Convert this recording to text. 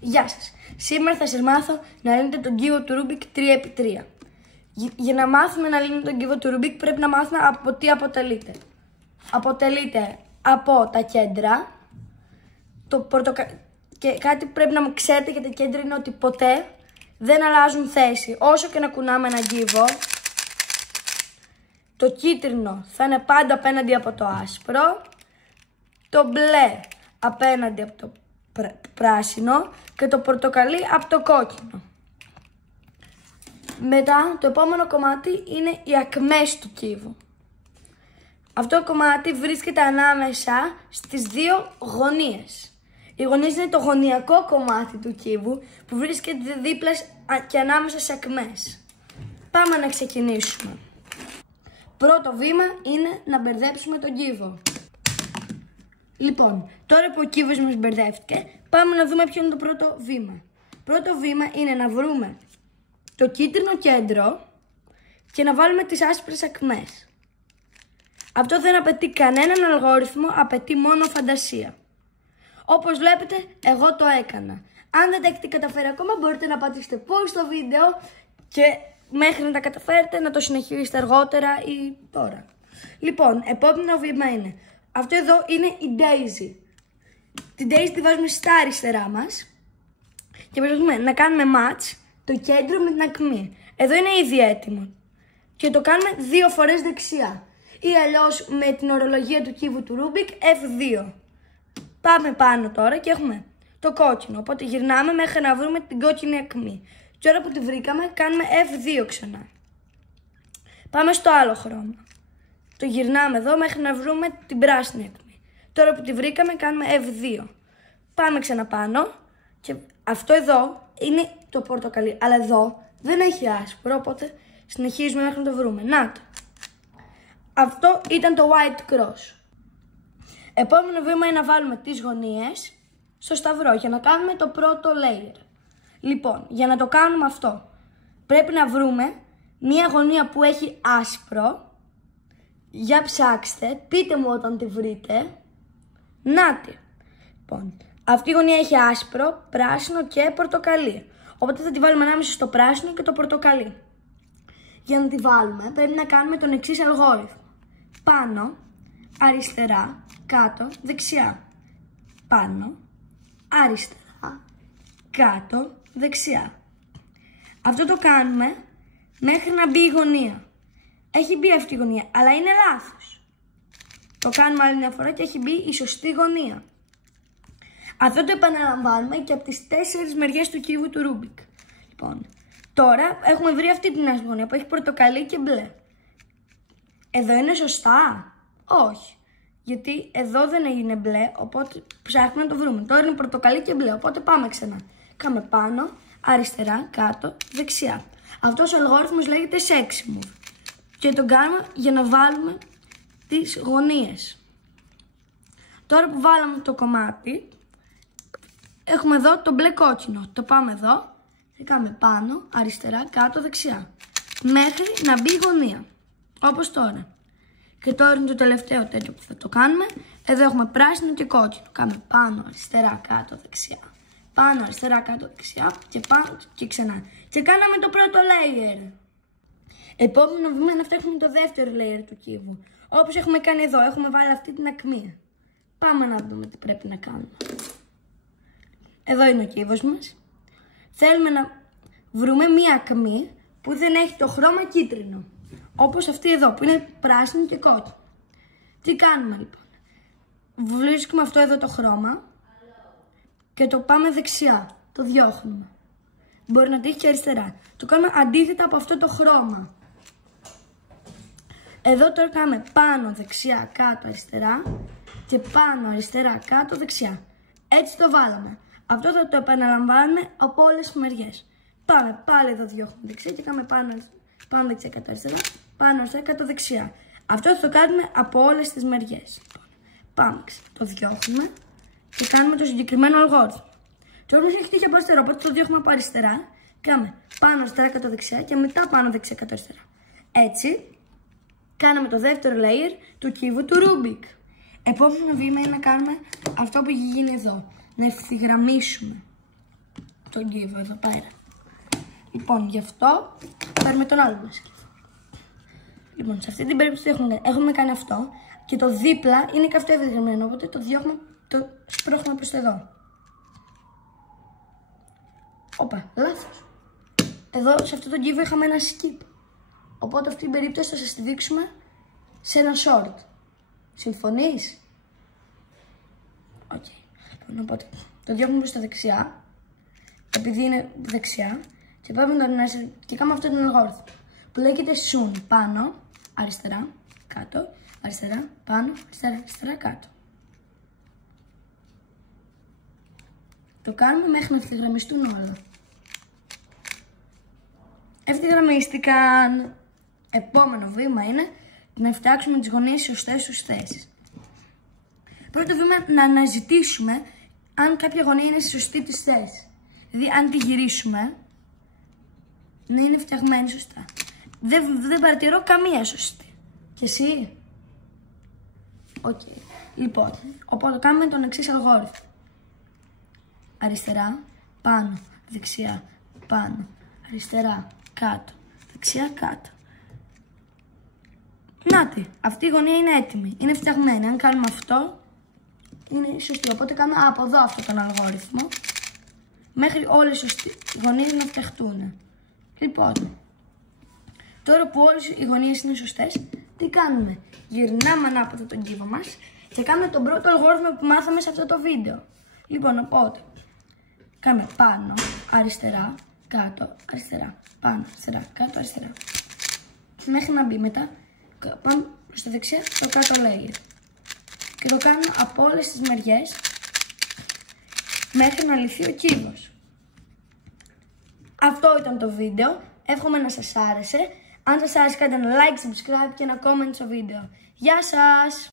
Γεια σας. Σήμερα θα σας μάθω να λύνετε τον κύβο του Rubik 3x3. Για να μάθουμε να λύνουμε τον κύβο του Rubik πρέπει να μάθουμε από τι αποτελείται. Αποτελείται από τα κέντρα. Και κάτι πρέπει να ξέρετε για τα κέντρα είναι ότι ποτέ δεν αλλάζουν θέση. Όσο και να κουνάμε έναν κύβο, το κίτρινο θα είναι πάντα απέναντι από το άσπρο, το μπλε απέναντι από το πράσινο και το πορτοκαλί από το κόκκινο. Μετά το επόμενο κομμάτι είναι οι ακμές του κύβου. Αυτό το κομμάτι βρίσκεται ανάμεσα στις δύο γωνίες. Οι γωνίες είναι το γωνιακό κομμάτι του κύβου που βρίσκεται δίπλα και ανάμεσα σε ακμές. Πάμε να ξεκινήσουμε. Πρώτο βήμα είναι να μπερδέψουμε τον κύβο. Λοιπόν, τώρα που ο κύβος μας μπερδεύτηκε, πάμε να δούμε ποιο είναι το πρώτο βήμα. Πρώτο βήμα είναι να βρούμε το κίτρινο κέντρο και να βάλουμε τις άσπρες ακμές. Αυτό δεν απαιτεί κανέναν αλγόριθμο, απαιτεί μόνο φαντασία. Όπως βλέπετε, εγώ το έκανα. Αν δεν τα έχετε καταφέρει ακόμα, μπορείτε να πατήσετε pause στο βίντεο και μέχρι να τα καταφέρετε να το συνεχίσετε αργότερα ή τώρα. Λοιπόν, επόμενο βήμα είναι, αυτό εδώ είναι η Daisy. Την Daisy τη βάζουμε στα αριστερά μας και προσπαθούμε να κάνουμε match το κέντρο με την ακμή. Εδώ είναι ήδη έτοιμο και το κάνουμε 2 φορές δεξιά ή αλλιώς με την ορολογία του κύβου του Rubik F2. Πάμε πάνω τώρα και έχουμε το κόκκινο, οπότε γυρνάμε μέχρι να βρούμε την κόκκινη ακμή. Και ώρα που τη βρήκαμε κάνουμε F2 ξανά. Πάμε στο άλλο χρώμα. Το γυρνάμε εδώ μέχρι να βρούμε την πράσινη ακμή. Τώρα που τη βρήκαμε κάνουμε F2. Πάμε ξανά πάνω και αυτό εδώ είναι το πορτοκαλί, αλλά εδώ δεν έχει άσπρο, οπότε συνεχίζουμε μέχρι να το βρούμε. Να το. Αυτό ήταν το white cross. Επόμενο βήμα είναι να βάλουμε τις γωνίες στο σταυρό για να κάνουμε το πρώτο layer. Λοιπόν, για να το κάνουμε αυτό, πρέπει να βρούμε μία γωνία που έχει άσπρο. Για ψάξτε, πείτε μου όταν τη βρείτε. Νάτι. Λοιπόν, αυτή η γωνία έχει άσπρο, πράσινο και πορτοκαλί. Οπότε θα τη βάλουμε ανάμεσα στο πράσινο και το πορτοκαλί. Για να τη βάλουμε πρέπει να κάνουμε τον εξής αλγόριθμο. Πάνω, αριστερά, κάτω, δεξιά. Πάνω, αριστερά, κάτω, δεξιά. Αυτό το κάνουμε μέχρι να μπει η γωνία. Έχει μπει αυτή η γωνία, αλλά είναι λάθος. Το κάνουμε άλλη μια φορά και έχει μπει η σωστή γωνία. Αυτό το επαναλαμβάνουμε και από τις 4 μεριές του κύβου του Rubik. Λοιπόν, τώρα έχουμε βρει αυτή την άσπρη γωνία που έχει πορτοκαλί και μπλε. Εδώ είναι σωστά? Όχι. Γιατί εδώ δεν έγινε μπλε, οπότε ψάχνουμε να το βρούμε. Τώρα είναι πορτοκαλί και μπλε, οπότε πάμε ξανά. Κάμε πάνω, αριστερά, κάτω, δεξιά. Αυτός ο αλγόριθμος λέγεται section move. Και τον κάνουμε για να βάλουμε τις γωνίες. Τώρα που βάλαμε το κομμάτι, έχουμε εδώ το μπλε κόκκινο. Το πάμε εδώ και κάνουμε πάνω, αριστερά, κάτω, δεξιά. Μέχρι να μπει η γωνία. Όπως τώρα. Και τώρα είναι το τελευταίο τέτοιο που θα το κάνουμε. Εδώ έχουμε πράσινο και κόκκινο. Κάνουμε πάνω, αριστερά, κάτω, δεξιά. Πάνω, αριστερά, κάτω, δεξιά. Και πάνω και ξανά. Και κάναμε το πρώτο layer. Επόμενο βήμα είναι να φτιάξουμε το δεύτερο layer του κύβου. Όπως έχουμε κάνει εδώ, έχουμε βάλει αυτή την ακμή. Πάμε να δούμε τι πρέπει να κάνουμε. Εδώ είναι ο κύβος μας. Θέλουμε να βρούμε μία ακμή που δεν έχει το χρώμα κίτρινο. Όπως αυτή εδώ που είναι πράσινη και κόκκινη. Τι κάνουμε λοιπόν? Βρίσκουμε αυτό εδώ το χρώμα και το πάμε δεξιά. Το διώχνουμε. Μπορεί να τύχει και αριστερά. Το κάνουμε αντίθετα από αυτό το χρώμα. Εδώ τώρα κάνουμε πάνω, δεξιά, κάτω, αριστερά και πάνω, αριστερά, κάτω, δεξιά. Έτσι το βάλαμε. Αυτό θα το επαναλαμβάνουμε από όλες τις μεριές. Πάμε πάλι εδώ, διώχνουμε δεξιά και κάνουμε πάνω δεξιά, κάτω, αριστερά, πάνω, αριστερά, κάτω, δεξιά. Αυτό θα το κάνουμε από όλες τις μεριές. Πάμε, το διώχνουμε και κάνουμε το συγκεκριμένο αλγόριθμο. Τώρα όμως έχει τύχει από αριστερά, οπότε το διώχνουμε από αριστερά. Κάνουμε πάνω, αριστερά, κάτω, δεξιά και μετά πάνω, δεξιά, κάτω, αριστερά. Έτσι. Κάναμε το δεύτερο layer του κύβου του Rubik. Επόμενο βήμα είναι να κάνουμε αυτό που έχει γίνει εδώ. Να ευθυγραμμίσουμε τον κύβο εδώ πέρα. Λοιπόν, γι' αυτό παίρνουμε τον άλλο μας κύβο. Λοιπόν, σε αυτή την περίπτωση έχουμε κάνει αυτό και το δίπλα είναι και αυτό ευθυγραμμένο, οπότε το διώχνουμε, το σπρώχνουμε προς εδώ. Όπα, λάθος. Εδώ σε αυτό το κύβο είχαμε ένα skip. Οπότε αυτή την περίπτωση θα σας τη δείξουμε σε ένα short. Συμφωνείς? Οκ. Λοιπόν, οπότε το διώχνουμε προς τα δεξιά, επειδή είναι δεξιά, και πάμε και κάνουμε αυτό τον αλγόριθμο που λέγεται zoom. Πάνω, αριστερά, κάτω, αριστερά, πάνω, αριστερά, αριστερά, κάτω. Το κάνουμε μέχρι να ευθυγραμμιστούν όλα. Ευθυγραμμίστηκαν. Επόμενο βήμα είναι να φτιάξουμε τις γωνίες σωστές στους θέσεις. Πρώτο βήμα να αναζητήσουμε αν κάποια γωνία είναι στη σωστή της θέση. Δηλαδή αν τη γυρίσουμε να είναι φτιαγμένη σωστά. Δεν παρατηρώ καμία σωστή. Και εσύ? Οκ. Λοιπόν, οπότε κάνουμε τον εξής αλγόριθμο. Αριστερά, πάνω, δεξιά, πάνω, αριστερά, κάτω, δεξιά, κάτω. Νάτι, αυτή η γωνία είναι έτοιμη, είναι φτιαγμένη. Αν κάνουμε αυτό, είναι σωστή. Οπότε κάνουμε από εδώ αυτόν τον αλγόριθμο, μέχρι όλες οι γωνίες να φτιαχτούν. Λοιπόν, τώρα που όλες οι γωνίες είναι σωστές, τι κάνουμε? Γυρνάμε ανάποδα τον κύβο μας και κάνουμε τον πρώτο αλγόριθμο που μάθαμε σε αυτό το βίντεο. Λοιπόν, οπότε, κάνουμε πάνω, αριστερά, κάτω, αριστερά, πάνω, αριστερά, κάτω, αριστερά. Μέχρι να μπει μετά, πάμε στα δεξιά, το κάτω layer. Και το κάνουμε από όλες τις μεριές, μέχρι να λυθεί ο κύβος. Αυτό ήταν το βίντεο, εύχομαι να σας άρεσε. Αν σας άρεσε κάντε ένα like, subscribe και ένα comment στο βίντεο. Γεια σας!